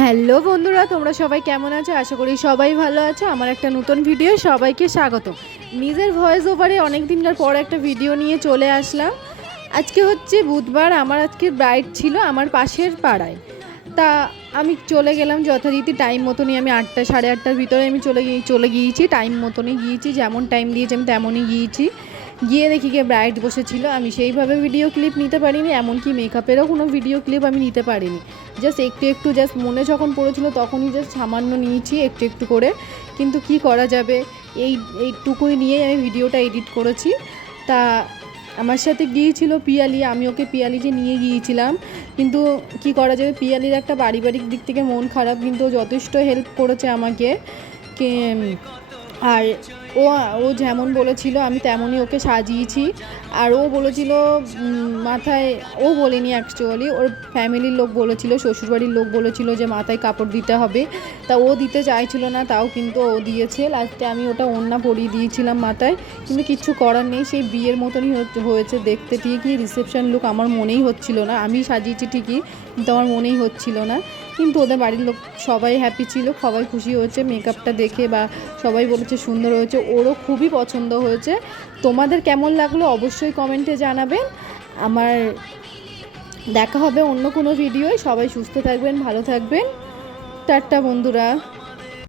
Hello বন্ধুরা, তোমরা সবাই কেমন আছো? আশা করি সবাই ভালো আছো। আমার একটা নতুন ভিডিও সবাইকে স্বাগত। নিজের ভয়েস ওভারে অনেক দিনকার পর একটা ভিডিও নিয়ে চলে আসলাম। আজকে হচ্ছে বুধবার, আমার আজকে ব্রাইড ছিল আমার পাশের পাড়ায়। তা আমি চলে গেলাম যথারীতি টাইম মতনই। আমি 8টা সাড়ে 8টার ভিতরে আমি চলে গিয়েছি, টাইম মতনই গিয়েছি, যেমন টাইম দিয়েছি আমি তেমনই গিয়েছি। গিয়ে দেখি গিয়ে ব্রাইড বসেছিল। আমি সেইভাবে ভিডিও ক্লিপ নিতে পারিনি, এমনকি মেকআপেরও কোনো ভিডিও ক্লিপ আমি নিতে পারিনি। জাস্ট একটু জাস্ট মনে যখন পড়েছিল তখনই জাস্ট সামান্য নিয়েছি একটু করে। কিন্তু কি করা যাবে, এইটুকুই নিয়েই আমি ভিডিওটা এডিট করেছি। তা আমার সাথে গিয়েছিল পিয়ালি, আমি ওকে পিয়ালিকে নিয়ে গিয়েছিলাম। কিন্তু কি করা যাবে, পিয়ালির একটা পারিবারিক দিক থেকে মন খারাপ, কিন্তু ও যথেষ্ট হেল্প করেছে আমাকে। আর ও ও যেমন বলেছিল আমি তেমনই ওকে সাজিয়েছি। আর ও বলেছিল মাথায়, ও বলেনি অ্যাকচুয়ালি, ওর ফ্যামিলির লোক বলেছিল, শ্বশুরবাড়ির লোক বলেছিল যে মাথায় কাপড় দিতে হবে। তা ও দিতে চাইছিল না, তাও কিন্তু ও দিয়েছে। লাস্টে আমি ওটা ওড়না পরিয়ে দিয়েছিলাম মাথায়। কিন্তু কিচ্ছু করার নেই, সেই বিয়ের মতনই হয়েছে দেখতে। ঠিকই রিসেপশন লুক আমার মনেই হচ্ছিল না, আমি সাজিয়েছি ঠিকই কিন্তু আমার মনেই হচ্ছিল না। কিন্তু ওদের বাড়ির লোক সবাই হ্যাপি ছিল, সবাই খুশি হয়েছে মেকআপটা দেখে, বা সবাই বলেছে সুন্দর হয়েছে, ওরও খুবই পছন্দ হয়েছে। তোমাদের কেমন লাগলো অবশ্যই কমেন্টে জানাবেন। আমার দেখা হবে অন্য কোনো ভিডিওয়। সবাই সুস্থ থাকবেন, ভালো থাকবেন। টাটা বন্ধুরা।